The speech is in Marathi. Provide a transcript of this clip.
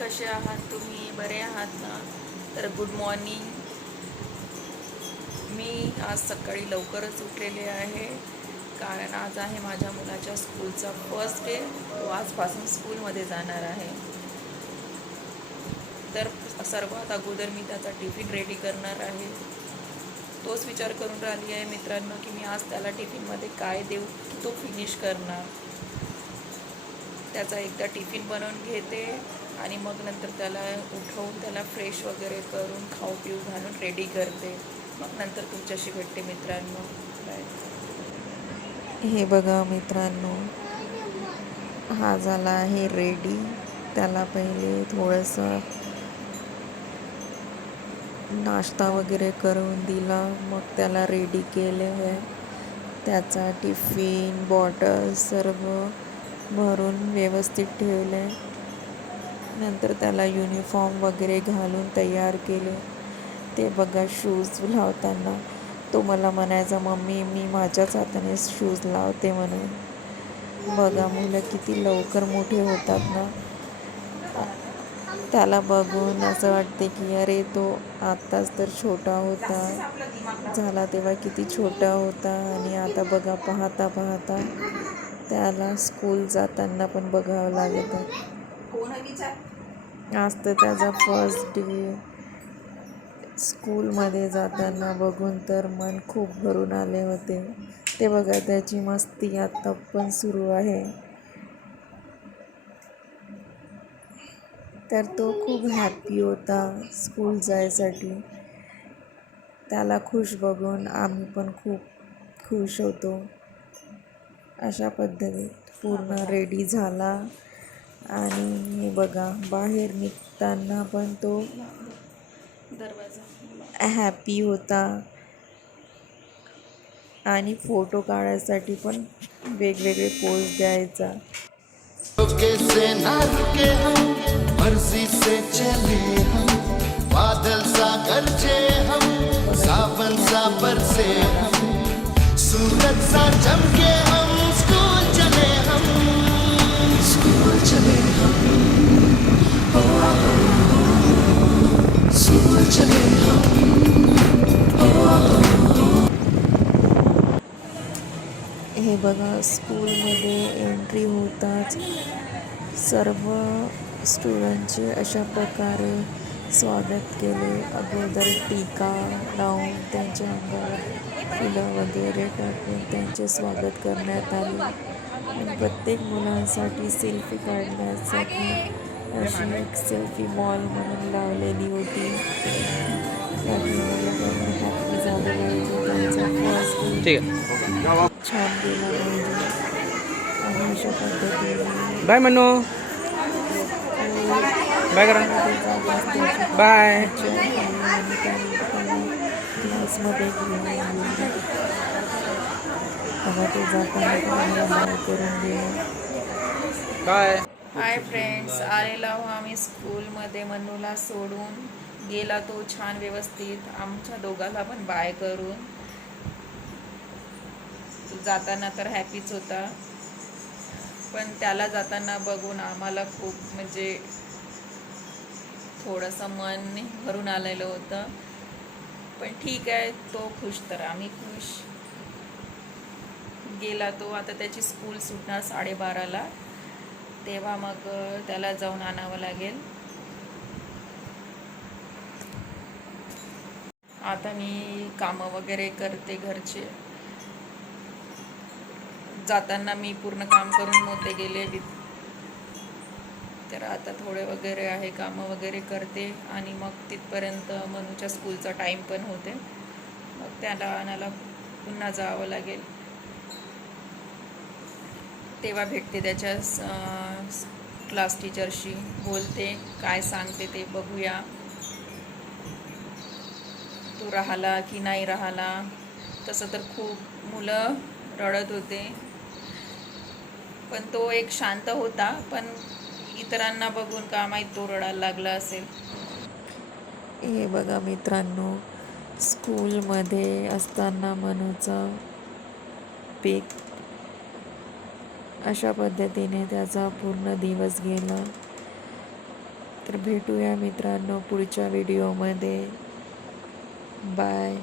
कसे आहात तुम्ही? बरे आहात ना? तर गुड मॉर्निंग. मी आज सकाळी लवकरच उठलेले आहे, कारण आज आहे माझ्या मुलाच्या स्कूलचा फर्स्ट डे. तो आजपासून स्कूलमध्ये जाणार आहे. तर सर्वात अगोदर मी त्याचा टिफिन रेडी करणार आहे. तोच विचार करून राहिली आहे मित्रांनो, की मी आज त्याला टिफिनमध्ये काय देऊ, तो फिनिश करणार. त्याचा एकदा टिफिन बनवून घेते आणि मग नंतर त्याला उठवून त्याला फ्रेश वगैरे करून खाऊ पिऊ घालून रेडी करते. मग नंतर तुमच्याशी भेटते मित्रांनो. बाय. हे बघा मित्रांनो, हा झाला आहे रेडी. त्याला पहिले थोडंसं नाश्ता वगैरे करून दिला, मग त्याला रेडी केले आहे. त्याचा टिफिन बॉटल सर्व भरून व्यवस्थित ठेवले. नंतर त्याला युनिफॉर्म वगैरे घालून तयार केले. ते बघा शूज लावताना तो मला म्हणायचा, मम्मी मी माझ्याच हाताने शूज लावते म्हणून. बघा मुलं किती लवकर मोठे होतात ना. त्याला बघून असं वाटते की अरे तो आत्ताच तर छोटा होता, झाला तेव्हा किती छोटा होता, आणि आता बघा पाहता पाहता त्याला स्कूल जाताना पण बघावं लागत आहे. आज तर त्याचा फर्स्ट डे. स्कूलमध्ये जाताना बघून तर मन खूप भरून आले होते. ते बघा त्याची मस्ती आता पण सुरू आहे. तर तो खूप हॅपी होता स्कूल जायसाठी. त्याला खुश बघून आम्ही पण खूप खुश होतो. अशा पद्धतीत पूर्ण रेडी झाला आणि हे बघा बाहेर निघताना पण तो दरवाजा हॅपी होता. आणि फोटो काढायसाठी पण वेगवेगळे पोज द्यायचा. से ना रुके हम, मर्जी से चले हम, बादल सा गरजे हम, सावन सा बरसे हम, सूरज सा चमके हम, स्कूल चले हम, स्कूल चले हम, स्कूल चले हम. हे बघा स्कूलमध्ये एंट्री होताच सर्व स्टुडंटचे अशा प्रकारे स्वागत केले. अगोदर टीका लावून त्यांच्या अंगावर फुलं वगैरे टाकून त्यांचे स्वागत करण्यात आले. आणि प्रत्येक मुलांसाठी सेल्फी काढण्यासाठी अशी एक सेल्फी मॉल म्हणून लावलेली होती. त्याची मुलं हॅपी झाले पाहिजे, त्यांचा फर्स्ट डे छान गेला पाहिजे. आणि अशा पद्धतीने बाय मनो, बाय करा, बाय. क्लासमध्ये घेऊन तेव्हा ते जाताना आम्हाला बाय करून दिलं. बाय. हाय फ्रेंड्स, आलेलो आहो आम्ही स्कूलमध्ये. मनूला सोडून गेला तो छान व्यवस्थित, आमच्या दोघांना पण बाय करून. जाताना तर हॅपीच होता, पण त्याला जाताना बघून आम्हाला खूप म्हणजे थोडंसं मन भरून आलेलं होतं. पण ठीक आहे, तो खुश तर आम्ही खुश. गेला तो. आता त्याची स्कूल सुटणार 12:30ला, तेव्हा मग त्याला जाऊन आणावं लागेल. आता मी कामं वगैरे करते घरचे. जाताना मी पूर्ण काम करून मोठे गेले, तर आता थोडे वगैरे आहे कामं वगैरे करते आणि मग तिथपर्यंत मनूच्या स्कूलचा टाईम पण होते. मग त्याला आणायला पुन्हा जावं लागेल. तेव्हा भेटते त्याच्या क्लास टीचरशी, बोलते, काय सांगते ते बघूया. तो राहिला की नाही राहिला. तसं तर खूप मुलं रडत होते, पण तो एक शांत होता. पण इतरांना बघून का माहीत तो रडायला लागला असेल. हे बघा मित्रांनो, स्कूलमध्ये असताना मनूचा पेक अशा पद्धतीने त्याचा पूर्ण दिवस गेला. तर भेटूया मित्रांनो पुढच्या व्हिडिओमध्ये. बाय.